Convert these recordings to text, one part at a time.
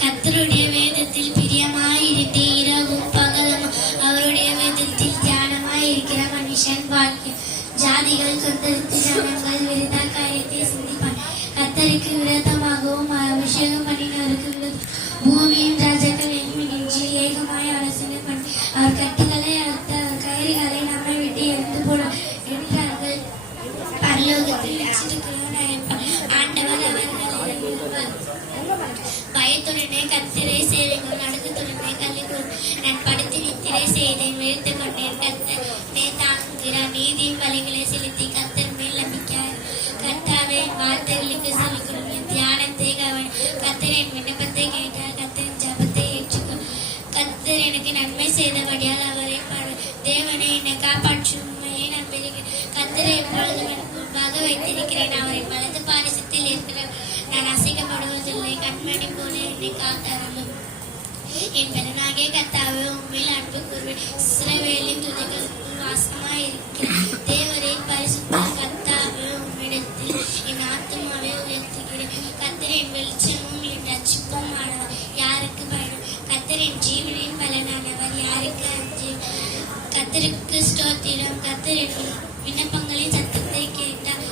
கர்த்தருடைய வேதத்தில் பிரியமாயிருந்து இரவும் பகலும் அவருடைய வேதத்தில் தியானமாயிருக்கிற மனுஷன் பாக்கியம். ஜாதிகள் கொந்தளித்து ஜனங்கள் விருதா காரியத்தை சிந்திப்பார். கர்த்தருக்கு விரோதமாகவும் அபிஷேகம் பண்ணினவருக்கு விரோதம் பூமியின் ராஜாக்கள் எண்மின்றி ஏகமாய் ஆலோசனை பண்ணி அவர் கட்டுகளை அறுத்த கயிறுகளை நம்மை விட்டு எழுந்து போட என்றார்கள். பரலோகத்தில் ஆண்டவர் அவர்களை பயத்துடனே கத்திரை சேவைகள் நடுக்கத்துடனே கல்விக்கூர் நான் படுத்து நித்திரை செய்தேன் விழுத்து கொண்டேன். கத்தனை தாங்குகிறார் நீதியின் வழிகளை செலுத்தி கத்தர் மேல் நம்பிக்கையார். கர்த்தாவே வார்த்தைகளுக்கு சொல்லிக் கொடுங்க தியானத்தை கவனம். கத்தர் என் விண்ணப்பத்தை கேட்டார். கத்தரின் ஜபத்தை ஏற்றுக்கொள். கத்தர் எனக்கு நன்மை செய்தபடியால் அவரை பாடு. தேவனை என்னை காப்பாற்றும் உண்மையை நான் பெறுகிறேன். கத்தரை எப்பொழுது முன்பாக வைத்திருக்கிறேன். அவரின் வலது பாரிசத்தில் இருக்கிறார். நான் அசைக்கப்படுவதில்லை. கண்மணி போல என்னை காத்தருளும். என் பலனாகிய கர்த்தாவே உண்மையில் அன்பு கூறுவேன். இஸ்ரவேலின் துதிகளுக்கு வாசமாயிருக்கிறேன். தேவரே பரிசுத்த கர்த்தாவே உம்மிடத்தில் என் ஆத்துமாவை உயர்த்துகிறேன். கர்த்தர் என் வெளிச்சமும் என் ரட்சிப்பும் ஆனவர் யாருக்கு பயணம். கர்த்தர் என் ஜீவனின் பலனானவர் யாருக்கு அஞ்சேன். கர்த்தருக்கு ஸ்தோத்திரம். கர்த்தர் என் விண்ணப்பங்களின் சத்தத்தை கேட்டார்.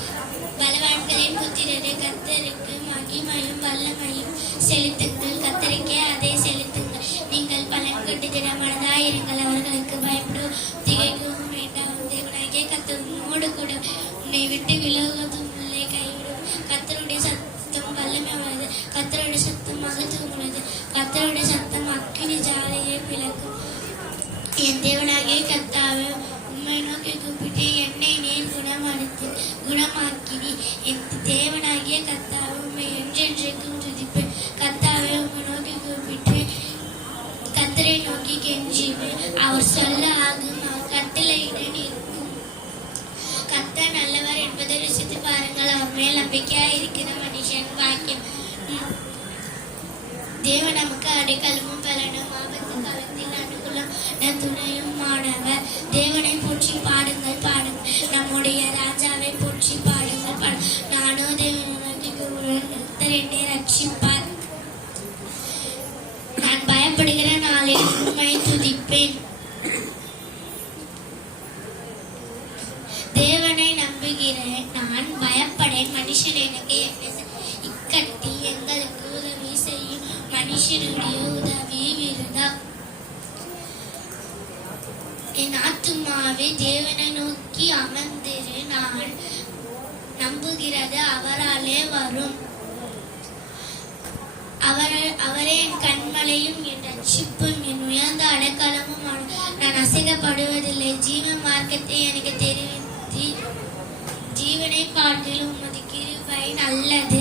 பலவான்களின் புத்திரரே கர்த்தருக்கு மகிமையும் வல்லமையும் செலுத்துங்கள். கர்த்தருக்கே அதை செலுத்துங்கள். நீங்கள் பலன் கொண்டு திடமனதாயிருங்கள். அவர்களுக்கு பயப்படும் திகைக்கவும் வேண்டாம். தேவனாகிய கர்த்தர் உம்மோடு கூட உன்னை விட்டு விலகுவதும் இல்லை கைவிடும். கர்த்தருடைய சத்தம் வல்லமை உள்ளது. கர்த்தருடைய சத்தம் மகத்துவம் உள்ளது. கர்த்தருடைய சத்தம் அக்கினி ஜாலையை பிளக்கும். என் தேவனாகிய கர்த்தாவே உம்மை நோக்கி கூப்பிட்டு என்னை நீர் குணமாக்கினி. என் தேவனாகிய கர்த்தாவே உம்மை என்றென்றைக்கும் துதிப்பேன். கர்த்தாவே உம்மை நோக்கி கூப்பிட்டு கர்த்தரை நோக்கி கெஞ்சுவேன். அவர் சொல்ல ஆகும். அவர் கட்டளையிட நிற்கும். கர்த்தர் நல்லவர் என்பதை ருசித்து பாருங்கள். அவர் மேல் நம்பிக்கையாய் இருக்கிற மனுஷன் பாக்கியம். தேவன் நமக்கு அடைக்கலமும் பலனும் ஆபத்து காலத்தில் அனுகூலம் துணையுமானவர். தேவனை போற்றி பாடுங்கள் பாடுங்கள். நம்முடைய ராஜாவை போற்றி பாடுங்கள் பாடுங்கள். நானோ தேவனுக்கு கர்த்தர் என்னை ரட்சிப்பார். நான் பயப்படுகிற நாளில் உம்மை துதிப்பேன். தேவனை நம்புகிறேன். நான் பயப்படேன். மனுஷன் எனக்கு இக்கட்டி எங்களுக்கு உதவி செய்யும். மனுஷனுடைய உதவி விருதா. என் ஆத்துமாவே தேவனை நோக்கி அமர்ந்திரு. நான் நம்புகிறது அவராலே வரும். அவரே என் கண்மலையும் என் ரட்சிப்பும் என் உயர்ந்த அடைக்கலமும். நான் அசைக்கப்படுவதில்லை. ஜீவ மார்க்கத்தை எனக்கு தெரிவித்து ஜீவனை பாட்டில் உமது கிருபை நல்லது.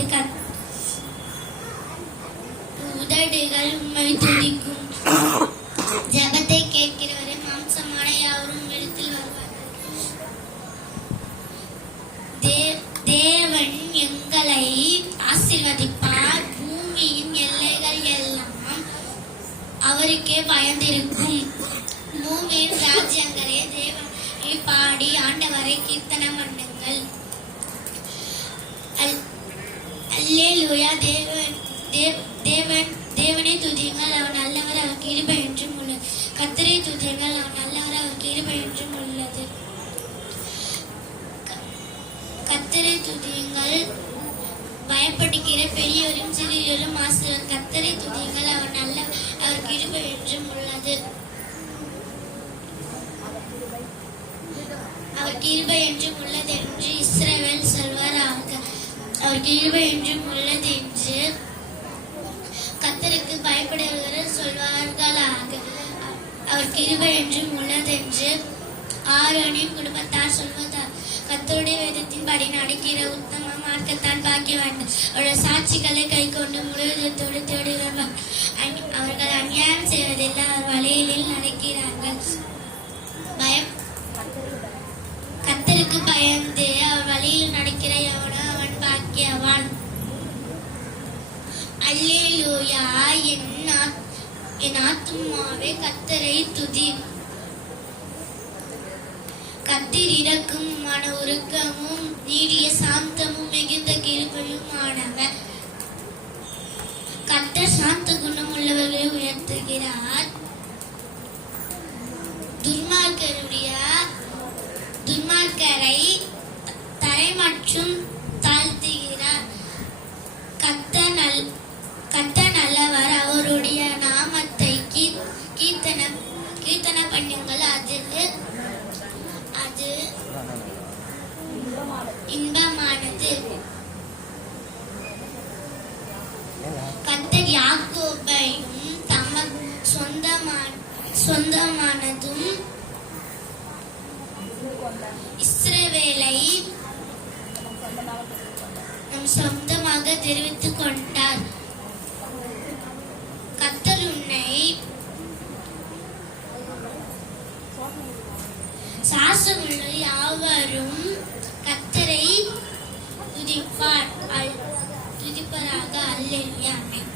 உதடுகள் உம்மை துதிக்கும். ஜபத்தை கேட்கிறவரை மாம்சமான யாவரும் இடத்தில் வருவார்கள். தேவன் எங்களை ஆசீர்வதிப்பார். பூமியின் எல்லைகள் எல்லாம் அவருக்கே பயந்திருக்கும். பூமியின் ராஜ்யங்களே தேவனை பாடி ஆண்டவரை கீர்த்தனம் பண்ணுங்கள். அல்லேலூயா. தேவனை துதியுங்கள். அவர் நல்லவர். அவர் கிருபை என்றும் உள்ளது. கர்த்தரை துதியுங்கள். அவர் நல்லவர். அவர் கிருபை என்றும் உள்ளது. கர்த்தரை துதியுங்கள். பயப்படுகிற பெரியோரும் சிறியோரும் ஆசீர்வாதம். கர்த்தரை துதியுங்கள். அவர் நல்லவர். அவர் கிருபை என்றும் உள்ளது. அவர் கிருபை என்றும் உள்ளது என்று இஸ்ரவேல் சொல்வாராக. அவர் கிருபை என்றும் உள்ளது என்று கர்த்தருக்கு பயப்படுகிறவர் சொல்வார்களாக. அவர் கிருபை என்றும் உள்ளதென்று ஆரோனின் குடும்பத்தார் சொல்வதால். கர்த்தருடைய வேதத்தின் படி நடக்கிற உத்தம மார்க்கத்தான் பாக்கியவான். அவருடைய சாட்சிகளை கை கொண்டு முழுவதோடு தேடுகிறார்கள். அவர்கள் அநியாயம் செய்வதில்லை. அவர் வழியில் நடக்கிறார்கள். கர்த்தருக்கு பயந்து அவர் வழியில் நடக்கிற எவனோ அவன் பாக்கியவான். அல்லேலூயா. என் ஆத்துமாவே கர்த்தரை துதி. கர்த்தர் இரக்கமும் மன உருக்கமும் நீடிய சாந்தமும் மிகுந்த கிருபையும் ஆனவர். சொந்தமானதும் இஸ்ரவேலை நம் சொந்தமாக தெரிவித்துக் கொண்டார். கர்த்தர் உன்னை சாசமுள்ள யாவரும் கர்த்தரை துதிப்பாராக. அல்லேலூயா. ஆமென்.